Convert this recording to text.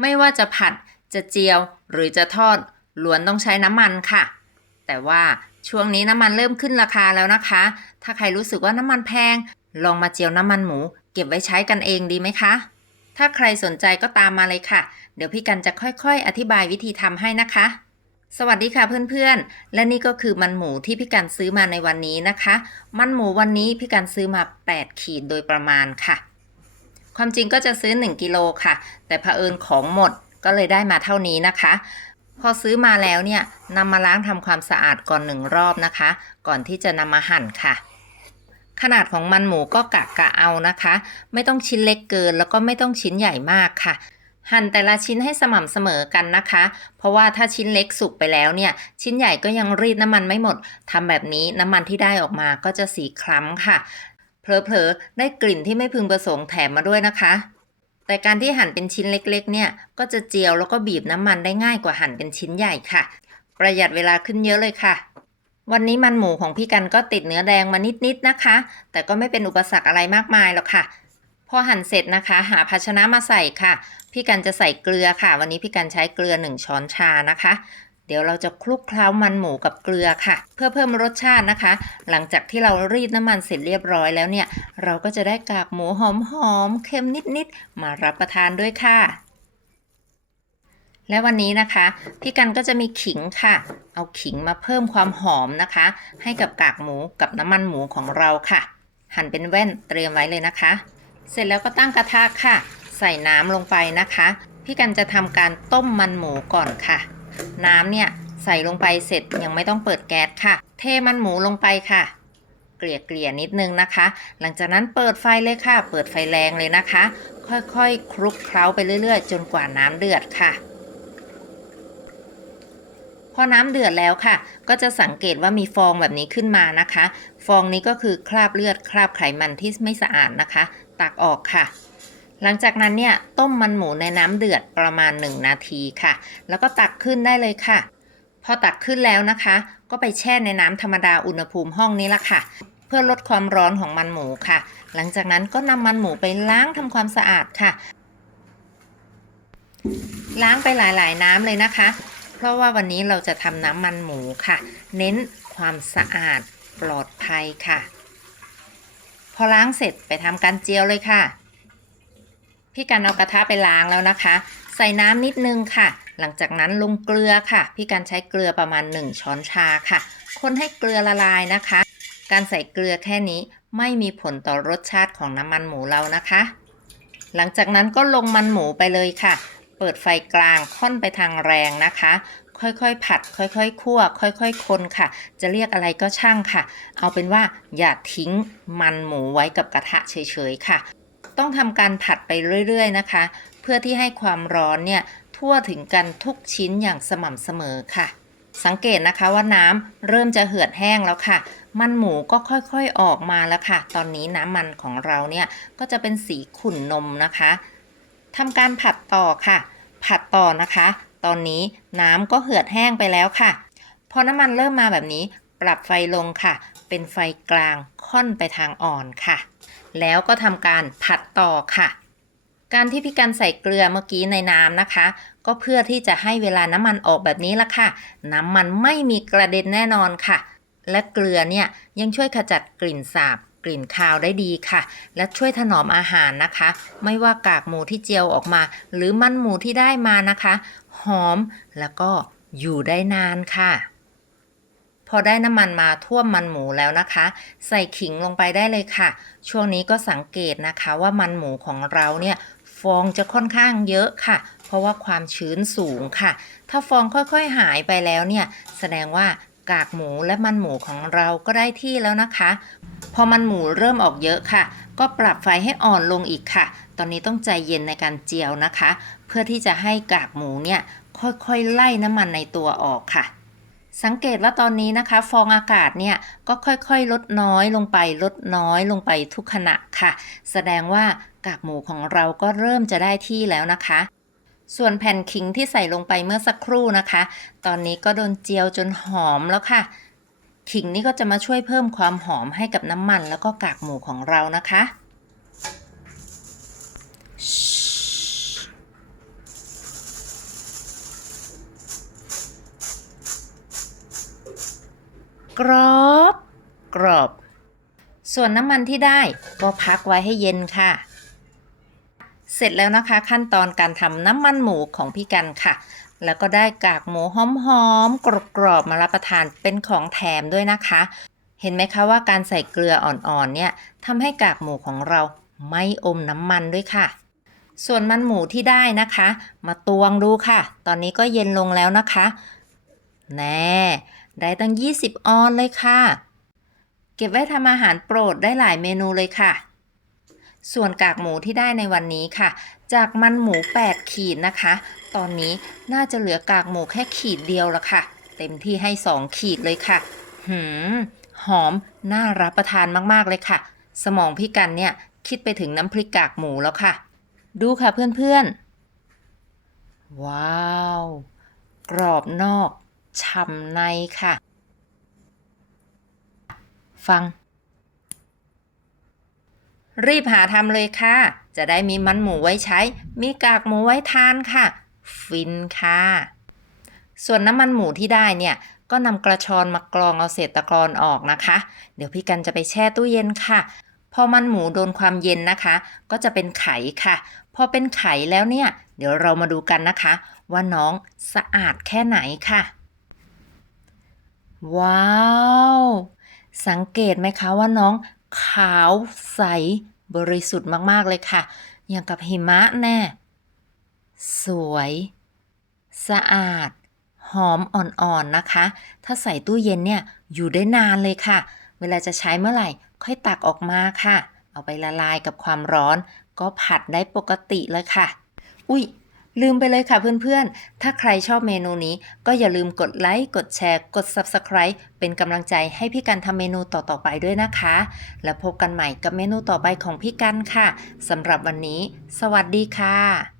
ไม่ว่าจะผัดจะเจียวหรือจะทอดล้วนต้องใช้น้ำมันค่ะ แต่ว่าช่วงนี้น้ำมันเริ่มขึ้นราคาแล้วนะคะ ถ้าใครรู้สึกว่าน้ำมันแพง ลองมาเจียวน้ำมันหมู เก็บไว้ใช้กันเองดีไหมคะ ถ้าใครสนใจก็ตามมาเลยค่ะ เดี๋ยวพี่กันจะค่อยๆ อธิบายวิธีทำให้นะคะ สวัสดีค่ะเพื่อนๆ และนี่ก็คือมันหมูที่พี่กันซื้อมาในวันนี้นะคะ มันหมูวันนี้พี่กันซื้อมา 8 ขีดโดยประมาณค่ะ ความจริงก็จะซื้อ 1 กิโลค่ะ แต่เผอิญของหมดก็เลยได้มาเท่านี้นะคะ พอซื้อมาแล้วเนี่ยนำมาล้างทำความสะอาดก่อนหนึ่งรอบนะคะ ก่อนที่จะนำมาหั่นค่ะ ขนาดของมันหมูก็กะกะเอานะคะ ไม่ต้องชิ้นเล็กเกิน แล้วก็ไม่ต้องชิ้นใหญ่มากค่ะหั่นแต่ละชิ้นให้สม่ำเสมอกันนะคะ เพราะว่าถ้าชิ้นเล็กสุกไปแล้วเนี่ย ชิ้นใหญ่ก็ยังรีดน้ำมันไม่หมดทำแบบนี้น้ำมันที่ได้ออกมาก็จะสีคล้ำค่ะ เผลอๆ ได้กลิ่นที่ไม่พึงประสงค์แถมมาด้วยนะคะ แต่การที่หั่นเป็นชิ้นเล็กๆ เนี่ย ก็จะเจียวแล้วก็บีบน้ำมันได้ง่ายกว่าหั่นเป็นชิ้นใหญ่ค่ะ ประหยัดเวลาขึ้นเยอะเลยค่ะ วันนี้มันหมูของพี่กันก็ติดเนื้อแดงมานิดๆนะคะ แต่ก็ไม่เป็นอุปสรรคอะไรมากมายหรอกค่ะ พอหั่นเสร็จนะคะ หาภาชนะมาใส่ค่ะ พี่กันจะใส่เกลือค่ะ วันนี้พี่กันใช้เกลือ 1 ช้อนชานะคะ เดี๋ยวเราจะคลุกเคล้ามันหมูกับเกลือค่ะ เพื่อเพิ่มรสชาตินะคะ หลังจากที่เรารีดน้ำมันเสร็จเรียบร้อยแล้วเนี่ย เราก็จะได้กากหมูหอมๆเค็มนิดๆมารับประทานด้วยค่ะ และวันนี้นะคะ พี่กันก็จะมีขิงค่ะ เอาขิงมาเพิ่มความหอมนะคะ ให้กับกากหมูกับน้ำมันหมูของเราค่ะ หั่นเป็นแว่นเตรียมไว้เลยนะคะ เสร็จแล้วก็ตั้งกระทะค่ะ ใส่น้ำลงไปนะคะ พี่กันจะทำการต้มมันหมูก่อนค่ะ น้ำเนี่ยใส่ลงไปเสร็จยังไม่ต้องเปิดแก๊สค่ะ เทมันหมูลงไปค่ะ เกลี่ยเกลี่ยนิดนึงนะคะ หลังจากนั้นเปิดไฟเลยค่ะ เปิดไฟแรงเลยนะคะ ค่อยๆ คลุกเคล้าไปเรื่อยๆ จนกว่าน้ำเดือดค่ะ พอน้ำเดือดแล้วค่ะ ก็จะสังเกตว่ามีฟองแบบนี้ขึ้นมานะคะ ฟองนี้ก็คือคราบเลือดคราบไขมันที่ไม่สะอาดนะคะ ตักออกค่ะ หลังจากนั้นเนี่ยต้มมันหมูในน้ำเดือดประมาณ 1 นาทีค่ะ แล้วก็ตักขึ้นได้เลยค่ะ พอตักขึ้นแล้วนะคะ ก็ไปแช่ในน้ำธรรมดาอุณหภูมิห้องนี้ละค่ะ เพื่อลดความร้อนของมันหมูค่ะ หลังจากนั้นก็นำมันหมูไปล้างทำความสะอาดค่ะ ล้างไปหลายๆ น้ำเลยนะคะ เพราะว่าวันนี้เราจะทำน้ำมันหมูค่ะ เน้นความสะอาดปลอดภัยค่ะ พอล้างเสร็จไปทำการเจียวเลยค่ะ พี่กันเอากระทะไปล้างแล้วนะคะ ใส่น้ำนิดนึงค่ะ หลังจากนั้นลงเกลือค่ะ พี่กันใช้เกลือประมาณ 1 ช้อนชาค่ะ คนให้เกลือละลายนะคะ การใส่เกลือแค่นี้ไม่มีผลต่อรสชาติของน้ำมันหมูเรานะคะ หลังจากนั้นก็ลงมันหมูไปเลยค่ะ เปิดไฟกลางค่อนไปทางแรงนะคะ ค่อยๆ ผัด ค่อยๆคั่ว ค่อยๆ คนค่ะ จะเรียกอะไรก็ช่างค่ะ เอาเป็นว่าอย่าทิ้งมันหมูไว้กับกระทะเฉยๆค่ะ ต้องทำการผัดไปเรื่อยๆนะคะ เพื่อที่ให้ความร้อนเนี่ยทั่วถึงกันทุกชิ้นอย่างสม่ำเสมอค่ะ สังเกตนะคะว่าน้ำเริ่มจะเหือดแห้งแล้วค่ะ มันหมูก็ค่อยๆออกมาแล้วค่ะ ตอนนี้น้ำมันของเราเนี่ยก็จะเป็นสีขุ่นนมนะคะทำการผัดต่อค่ะ ผัดต่อนะคะ ตอนนี้น้ำก็เหือดแห้งไปแล้วค่ะ พอน้ำมันเริ่มมาแบบนี้ ปรับไฟลงค่ะ เป็นไฟกลางค่อนไปทางอ่อนค่ะ แล้วก็ทำการผัดต่อค่ะ การที่พี่กันใส่เกลือเมื่อกี้ในน้ำนะคะ ก็เพื่อที่จะให้เวลาน้ำมันออกแบบนี้ละค่ะ น้ำมันไม่มีกระเด็นแน่นอนค่ะ และเกลือเนี่ยยังช่วยขจัดกลิ่นสาบกลิ่นคาวได้ดีค่ะ และช่วยถนอมอาหารนะคะ ไม่ว่ากากหมูที่เจียวออกมา หรือมันหมูที่ได้มานะคะ หอมแล้วก็อยู่ได้นานค่ะ พอได้น้ำมันมาท่วมมันหมูแล้วนะคะ ใส่ขิงลงไปได้เลยค่ะ ช่วงนี้ก็สังเกตนะคะว่ามันหมูของเราเนี่ยฟองจะค่อนข้างเยอะค่ะ เพราะว่าความชื้นสูงค่ะ ถ้าฟองค่อยๆหายไปแล้วเนี่ย แสดงว่ากากหมูและมันหมูของเราก็ได้ที่แล้วนะคะ พอมันหมูเริ่มออกเยอะค่ะ ก็ปรับไฟให้อ่อนลงอีกค่ะ ตอนนี้ต้องใจเย็นในการเจียวนะคะ เพื่อที่จะให้กากหมูเนี่ยค่อยๆไล่น้ำมันในตัวออกค่ะ สังเกตว่าตอนนี้นะคะ ฟองอากาศเนี่ยก็ค่อยๆ ลดน้อยลงไปลดน้อยลงไปทุกขณะค่ะ แสดงว่ากากหมูของเราก็เริ่มจะได้ที่แล้วนะคะ ส่วนแผ่นขิงที่ใส่ลงไปเมื่อสักครู่นะคะ ตอนนี้ก็โดนเจียวจนหอมแล้วค่ะ ขิงนี่ก็จะมาช่วยเพิ่มความหอมให้กับน้ำมันแล้วก็กากหมูของเรานะคะ กรอบกรอบ ส่วนน้ำมันที่ได้ก็พักไว้ให้เย็นค่ะ เสร็จแล้วนะคะขั้นตอนการทำน้ำมันหมูของพี่กันค่ะ แล้วก็ได้กากหมูหอมๆกรอบๆมารับประทานเป็นของแถมด้วยนะคะ เห็นไหมคะว่าการใส่เกลืออ่อนๆเนี่ยทำให้กากหมูของเราไม่อมน้ำมันด้วยค่ะ ส่วนมันหมูที่ได้นะคะ มาตวงดูค่ะ ตอนนี้ก็เย็นลงแล้วนะคะ แน่ ได้ตั้ง 20 ออนเลยค่ะ เก็บไว้ทำอาหารโปรดได้หลายเมนูเลยค่ะ ส่วนกากหมูที่ได้ในวันนี้ค่ะ จากมันหมู 8 ขีดนะคะ ตอนนี้น่าจะเหลือกากหมูแค่ขีดเดียวละค่ะ เต็มที่ให้ 2 ขีดเลยค่ะหืมหอมน่ารับประทานมากๆเลยค่ะ สมองพี่กันเนี่ยคิดไปถึงน้ำพริกกากหมูแล้วค่ะ ดูค่ะเพื่อนๆ ว้าว กรอบนอก ฉ่ำในค่ะ ฟัง รีบหาทำเลยค่ะ จะได้มีมันหมูไว้ใช้ มีกากหมูไว้ทานค่ะ ฟินค่ะ ส่วนน้ำมันหมูที่ได้เนี่ย ก็นำกระชอนมากรองเอาเศษตะกรอนออกนะคะ เดี๋ยวพี่กันจะไปแช่ตู้เย็นค่ะพอมันหมูโดนความเย็นนะคะ ก็จะเป็นไข่ค่ะ พอเป็นไข่แล้วเนี่ย เดี๋ยวเรามาดูกันนะคะ ว่าน้องสะอาดแค่ไหนค่ะ ว้าว สังเกตไหมคะว่าน้องขาวใสบริสุทธิ์มาก ๆ เลยค่ะ อย่างกับหิมะแน่ สวย สะอาด หอมอ่อน ๆ นะคะ ถ้าใส่ตู้เย็นเนี่ย อยู่ได้นานเลยค่ะ เวลาจะใช้เมื่อไหร่ ค่อยตักออกมาค่ะ เอาไปละลายกับความร้อน ก็ผัดได้ปกติเลยค่ะ อุ้ย ลืมไปเลยค่ะเพื่อนๆ ถ้าใครชอบเมนูนี้ ก็อย่าลืมกดไลค์ กดแชร์ กด Subscribe เป็นกำลังใจให้พี่กันทำเมนูต่อๆไปด้วยนะคะ แล้วพบกันใหม่กับเมนูต่อไปของพี่กันค่ะสำหรับวันนี้ สวัสดีค่ะ